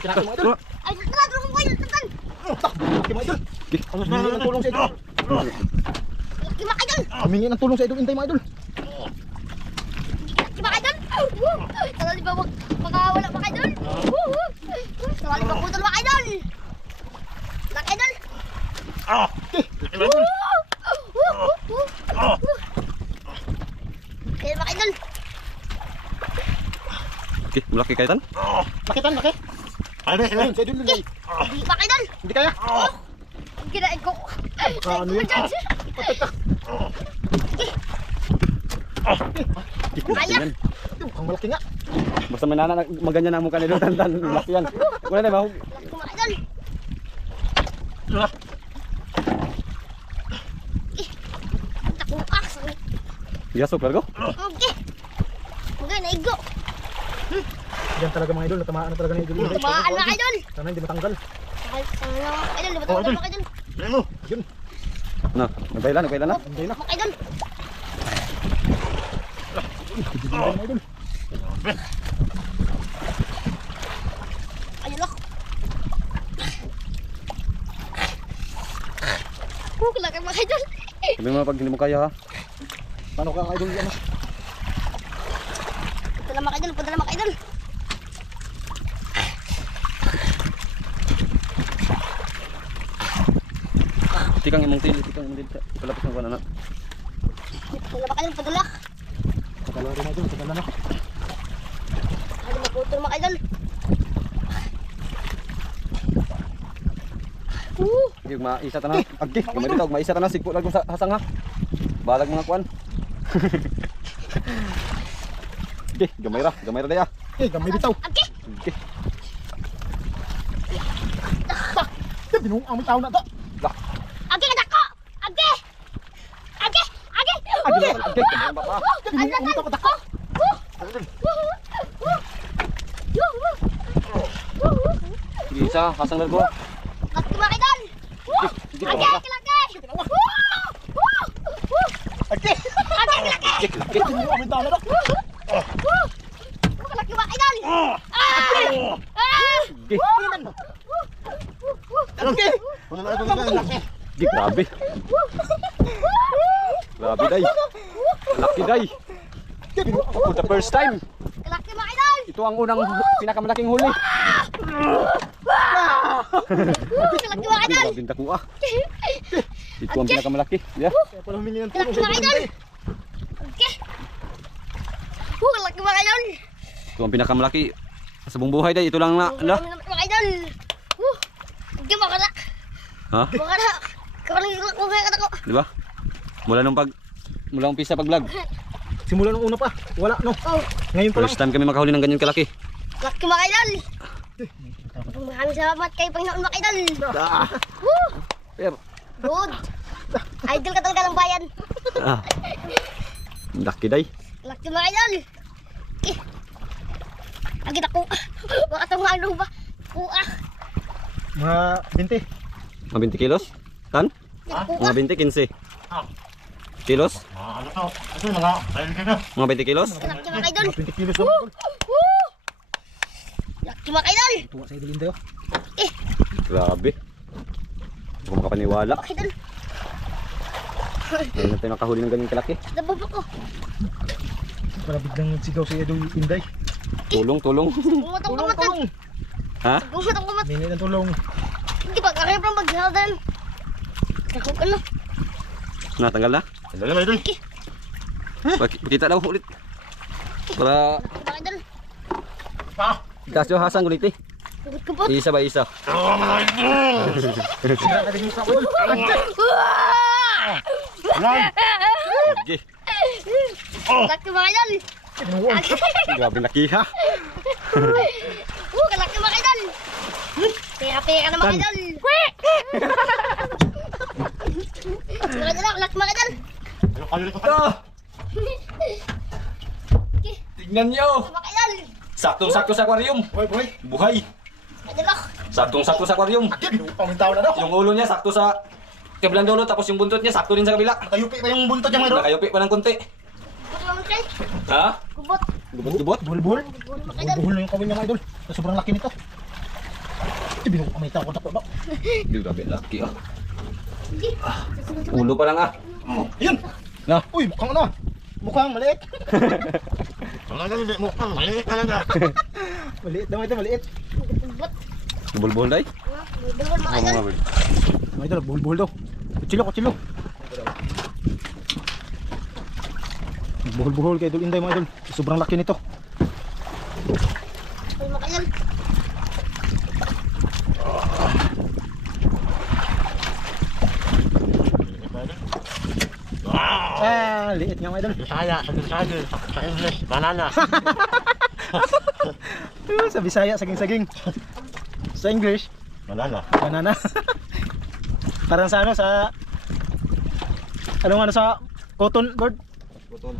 Kinakain mga idol. Ay, tara, tulungan ko kayo, tatan. Laki mga idol. Ang humingi ng tulong sa idol. Laki mga idol. Humingi ng tulong sa idol, Intay mga idol. Laki mga idol. Tawali ba makawala mga idol? Tawali ba putol mga idol? Laki idol. Laki mga idol. Kaya mga idol. Okay, malaki kayo tan? Laki tan, laki. Ayun, sa idol. Mga idol. Hindi kaya. Kinain ko. Ano yan? Patay ka. Kaya. Ang malaki nga. Basta may nana maganyan ang mukha nito tan. Malaki yan. Wala na mahug. Laki mga idol. Takuak. Yasok largo. Okay. Okay, naigo. Yan talaga mga idol, natamaan na talaga ng idol. Tumaan mga idol. Sana hindi matanggal. Sana mga idol, di ba tayo mga idol? Ano? Yun. No, nagpailan na. Hindi na. Mga idol. Mga idol. Ayun lang. Laki mga idol. Sabi mo pag hindi mo kaya ha. Paano ka idol yan? Punta na mga idol, punta na mga idol. Tikang imong til. Palapit ng kuwan na. Punta na mga idol, punta na. Pagkalawa rin idol, pagkalawa na. Ano maputol mga idol. Okay, maisa ta na. Agi, gamay dito, maisa ta na sigpo lang sa hasang ha. Balag mga kuan. Okay, gamay ra daya. Gamay bitaw. Okay. Okay. Binuong ang tao na to. Okay, kadako. Okay. Okay. Okay. Okay, gamay ba pa? Binuong ang tao kadako. Sige, isa hasang largo. Laki mga idol. Sige, Okay, okay. laki. Agi! Okay, laki. Binuong ang tao na to. Laki mga idol. Agi! Laki! Di, grabe. Grabe day. Laki day. For the first time. Laki mga idol. Ito ang unang pinakamalaking huli. Laki mga idol. Grabe ang takuha. Ito ang pinakamalaki. Yeah. Kaya pala humingi ng tulong Laki sa mga idol. idol. Okay. Laki mga idol. Ito ang pinakamalaki sa buong buhay day. Ito lang na. Ano? Mga idol. Okay, baka na. Ha? Baka na. Kapalang ilak mo kaya katako. Di ba? Mula umpisa pag-vlog. Simula nung una pa, wala no. Ngayon pa lang. First time kami makahuli ng ganyan kalaki. Laki mga idol. Maraming salamat kay Panginoon mga idol. Pero, Good. Idol ka talaga ng bayan. laki day. Laki mga idol. Okay. Agit ako. Baka itong ano ba? Mga 20. Mga 20 kilos? Tan? Mga 20, 15. Kilos? Ano to? Ito mga ayun ka na. Mga 20 kilos? Laki mga idol. 20 kilos lang. Laki mga idol. Tuwa sa idol Inday. Grabe. Hindi ko makapaniwala. Idol. Ngayon na tayo nakahuli ng ganyan kalaki. Nababa ko. Para biglang sigaw si idol Inday. Tulong. Gumatong kumatan. Ha? Gumatong kumatan. Hingi ng tulong. Hindi ba kaya parang magsadan? Ako ano? Natanggal na? Tanggal na idol. Pakita daw ulit. Para Mga idol. kasyo hasang ulit eh. Gugut ko po. Isa ba isa? Sige. Laki mga idol. Grabe nakiha. Laki mga idol. Pera na mga idol. Mga idol, laki mga idol. Tignan nyo. Mga idol. Saktong-sakto sa aquarium. Boy. Buhay. Mga idol. Saktong-sakto sa aquarium. Pamintaw na daw. Yung ulo niya sakto sa kabilang dulo, tapos yung buntot niya sakto rin sa kabila. Nakayupi pa yung buntot niya mga idol. Nakayupi pa ng konti. Gubot naman kayo. Ha? Gubot. Gubot-gubot. Bulbul. Gubot mga idol. Bulbul na yung kawin niya mga idol. Sobrang laki nito. Ibinong kamay tao ko na po ba? Hindi, grabe, laki ah. Sige. Ulo pa lang ah. Ayun! Na. Uy, mukhang ano? Mukhang maliit. Hindi mo kang maliit talaga. Maliit daw ito, maliit. Bot. Bulbul day. Bulbul mga idol. Mga idol, buhol-buhol daw. Kutsilo, kutsilo. Buhol-buhol kay Idol Inday mga idol. Sobrang laki nito. Uy, mga idol. Ah, liit nga mga idol. Bisaya, sa Bisaya, sa English, banana. Sa Bisaya, saging-saging. Sa English, Banana. banana. Parang sa ano, sa... Anong ano sa cotton board? Butol.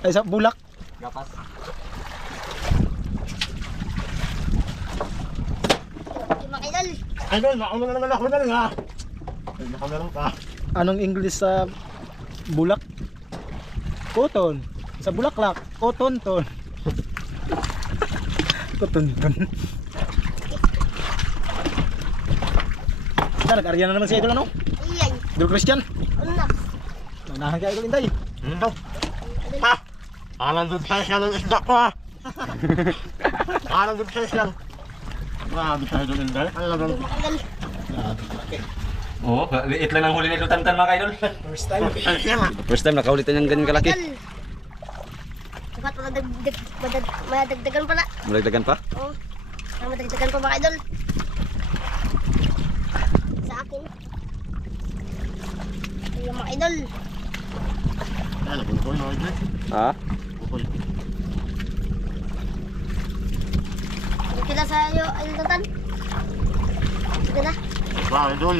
Ay, sa bulak. Gapas. Uy, mga idol. Idol, mauna na naman ako na lang ha. Ay, baka na lang pa. Anong English sa bulak? Cotton. Sa bulaklak, cotton ton. Cotton ton. Nag-arya na naman si Idol ano? Iyay. Idol Christian. Unak. Naunahan kay Idol Inday. Daw. Ha? Alam doon sa siya ng isda ko ha. Alam doon sa siya. Grabe sa idol Inday. Alam doon. Uy, mga idol. Oo, liit lang ang huli nito tantan mga kaidol. First time. Sa siya ha. First time nakaulitan yung ganyan kalaki. Idol. Dapat madagdagan pa na. Malagdagan pa? Oo. Madagdagan pa mga idol. Sa akin. Uy, mga idol. Ay, nagpupoy na idol. Ha? Pupoy. Okay na sa iyo, idol Tantan. Sige na. Wow, idol.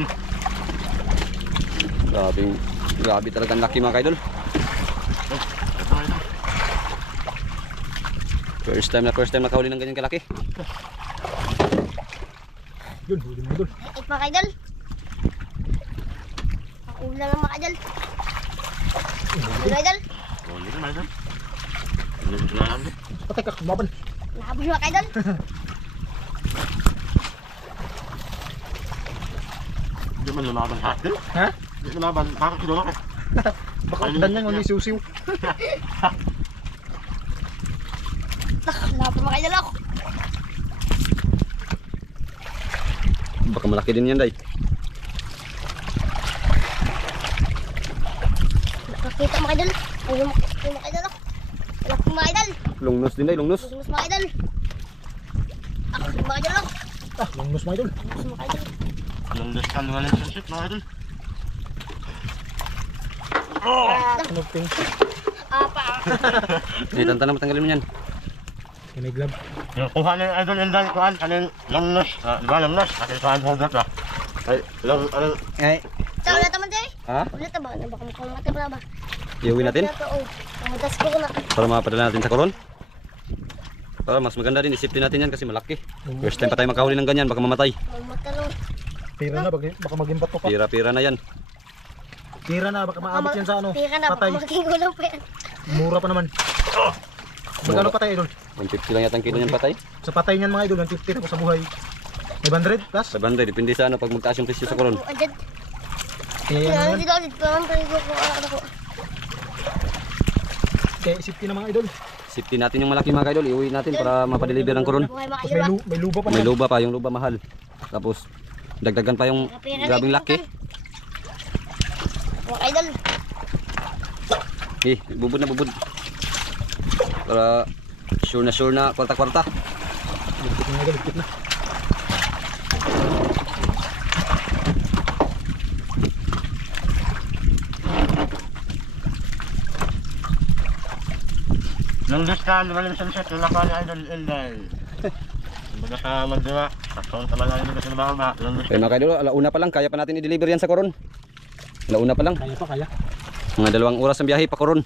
Grabe talagang laki mga kaidol. Ito idol. First time nakahuli ng ganyan kalaki. Yun, huli mo Idol. Ito mga idol. Ulam ng mga idol. Idol idol. Oh, hindi na idol. Hindi na idol. Patay ka, kumaban. Nakabos mga idol. Hindi man lumaban sa atin. Ha? Hindi lumaban. Bakit sila ako? Baka dan niya ngunit siusiw. Nakabos mga idol ako. Baka malaki din yan day. Nakakita mga idol. Ay, yung mga idol ako. Laki mga idol. Lungnos din day, lungnos. Lungos mga idol. Ako mga idol ako. Ah, lungnos mga Idol. Lungos mga idol. Long distance relationship mga idol. Ano ping? Apa. Eh, tantan na matanggalin mo yan. May glove. Yung kuha na yung idol Inday, kuhaan, kanin longnos. Di ba longnos? Kasi kuhaan sa hagdat ah. Ay, ano, Ay, Sa ulit naman tayo. Ha? Ulit na ba? Baka mukhang matibra ba? Iuwi natin Matas ko na. para mapadala natin sa koron. Para mas maganda din, isipin natin yan kasi malaki. First time pa tayo makahuli ng ganyan, baka mamatay. Matalong. pira na, baka maging bato pa. Pira-pira na yan. Pira na, baka maabot yan sa ano. Pira na. Patay. Baka maging ulam pa yan. Mura pa naman. Magkano patay Idol? 150 lang yata ang kilo niyan patay. Sa patay niyan mga Idol, 150 tapos sa buhay. 500 plus. 500, depende sa ano pag magtaas yung presyo sa koron. Agad. Kaya yan Kaya naman. dito ulit. Parang kaligo ko. Ako. Kaya isipin na mga Idol. Safety natin yung malaki mga kaidol, iuwi natin para mapadeliver ng koron. Buhay mga Tapos idol. may luba pa May naman. luba pa, yung luba mahal. Tapos dagdagan pa yung grabing laki. Mga idol. Eh, bubud na bubud. Para sure na kwarta-kwarta. Lipit na Idol, lipit na. long distance relationship, yung nakuha ni idol Inday. Kumbaga sa magdiwa, sakong sa malalim kasi na mga long distance. Okay mga kaidol, alauna pa lang, kaya pa natin i-deliver yan sa koron. Alauna pa lang, Kaya pa, kaya. mga 2 oras ang biyahe pa koron.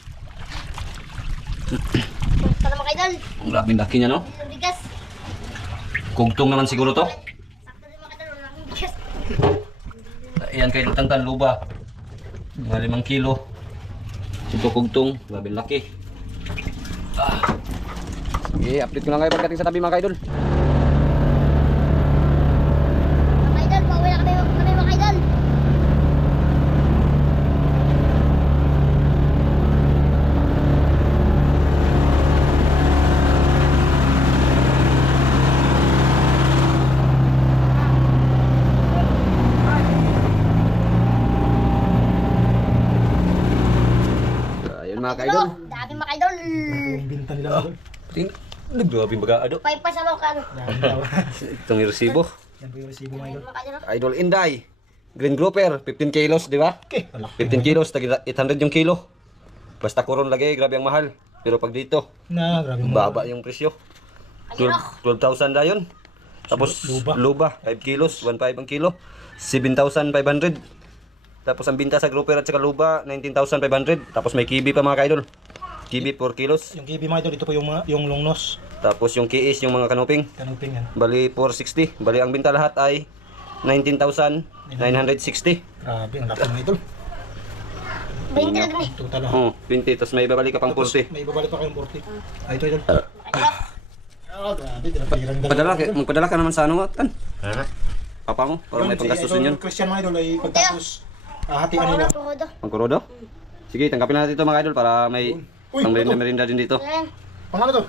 Punta na mga idol. Ang grabing laki niya no? Ang bigas. Kugtong naman siguro to. Sakto din mga idol. Ang bigas. Ayan kaidol tantan, luba. Mga 5 kilo. Ito kugtong, grabing laki. Sige, update ko lang kayo pagdating sa tabi mga kaidol. mga kaidol. Dami mga idol. Yung binta nila mga idol. Nagdabing baga ado. Pay pa sa mga kano. Yan daw. Itong resibo. Yan po yung resibo mga idol. Mga idol. Idol Inday. Green grouper, 15 kilos, di ba? Okay, malaki. 15 kilos, tagi 800 yung kilo. Basta koron lagi, grabe ang mahal. Pero pag dito, Na, grabe mga baba yung presyo. 12,000 na yun. Tapos luba, 5 kilos, 1.5 ang kilo. 7,500. Tapos ang binta sa grouper at saka luba, 19,500. Tapos may kibi pa mga kaidol. Kibi 4 kilos. Yung KB mga idol, ito po yung long nose. Tapos yung kiis, yung mga kanuping. Kanuping yan. Bali 460. Bali ang binta lahat ay 19,960. Grabe, ang laki mga idol. 20 na dun eh. Total ha. Oh, 20. Tapos may babalik ka pang 40. May ibabalik pa kayong 40. Ay, ito idol. Ah, grabe, tinapirang Magpadala ka naman sa ano, Tan? Ano? Papa mo, para may panggastusin yun. Christian mga idol ay pagtapos hatian nila. Pohodo. Pangkurodo? Sige, tangkapin natin ito mga idol para may Uy, pang ito. merinda din dito. Ayan. Pang ano to?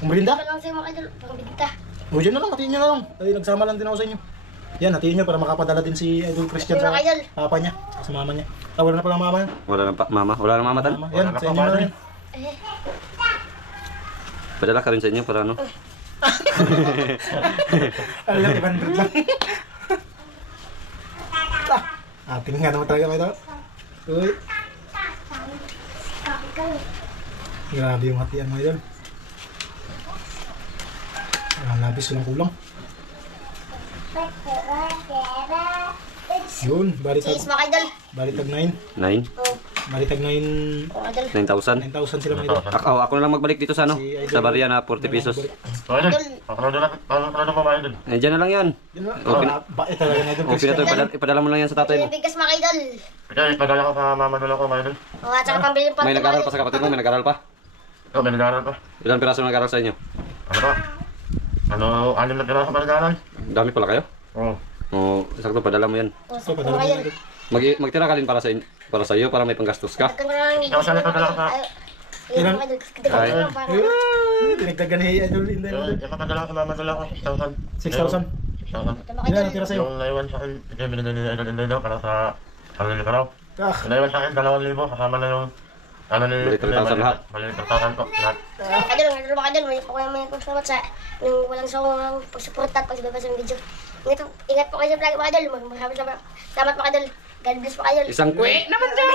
Ang merinda? Ito lang sa'yo mga idol. Pangbigta. O dyan na lang, hatiin nyo na lang. Ay, nagsama lang din ako sa inyo. Yan, hatiin nyo para makapadala din si Idol Christian sa Mga idol. papa niya, sa mama niya. Ah, wala na pala mama niya. Wala nang mama, wala nang mama Tan. Mama, yan, sa inyo na rin. Padala ka rin sa inyo para ano. Alam, 500 lang. Ating nga naman talaga may ito. Uy. Grabe yung hatian mo idol. Labis lang kulang. Yun, balitag, Cheers mga idol. balitag 9. 9? Oh, Balitag 9, mga idol. 9,000? 9,000 sila mga idol. Ako na lang magbalik dito sa ano, Si Idol. sa barya na 40 pesos. Idol, pakalado na, pakalado mo ba idol? Eh, dyan na lang yan. Yun na. Okay. Bait talaga na idol O, Christian. ipadala mo lang yan sa tatay mo. Yung bigas mga idol. Kaya ipadala ko sa mama nila ko ba idol? O, at saka pambili pa. May nag-aral pa sa kapatid mo, may nag-aral pa. Ikaw, may nag-aaral pa. Ilan piraso nag-aral sa inyo? Ano ba? Ano, 6 na piraso pa nag-aaral? Dami pala kayo? Oo. O, sakto, padala mo yan. O, So, mga padala mo idol. na idol. Magtira ka din para sa iyo, para may panggastos ka. Dagdagan ko na lang yung Ikaw, saan ipadala ko sa... Ayun mga idol. Dagdagan ko na lang para. Dinagdagan ni Idol Inday mo idol. Ipapadala ko sa mama nila ko, 6,000. 6,000. 6,000. Ito mga Yun na, idol. natira sa'yo. Yung naiwan sa akin, ito yung binigay ni Idol Inday daw para sa kanili ka raw. Ah, Yung naiwan sa akin, 2,000 kasama na yung... Ano ni... Balik 3,000 lahat. Balik 3,000 ko, lahat. Mga idol, mga idol. May pakulang mga salamat sa yung walang sawang pagsuporta at pagsabay sa video. Ingat po kayo sa vlog mga idol. Maraming salamat mga idol. God bless po kayo. Isang kwe naman dyan!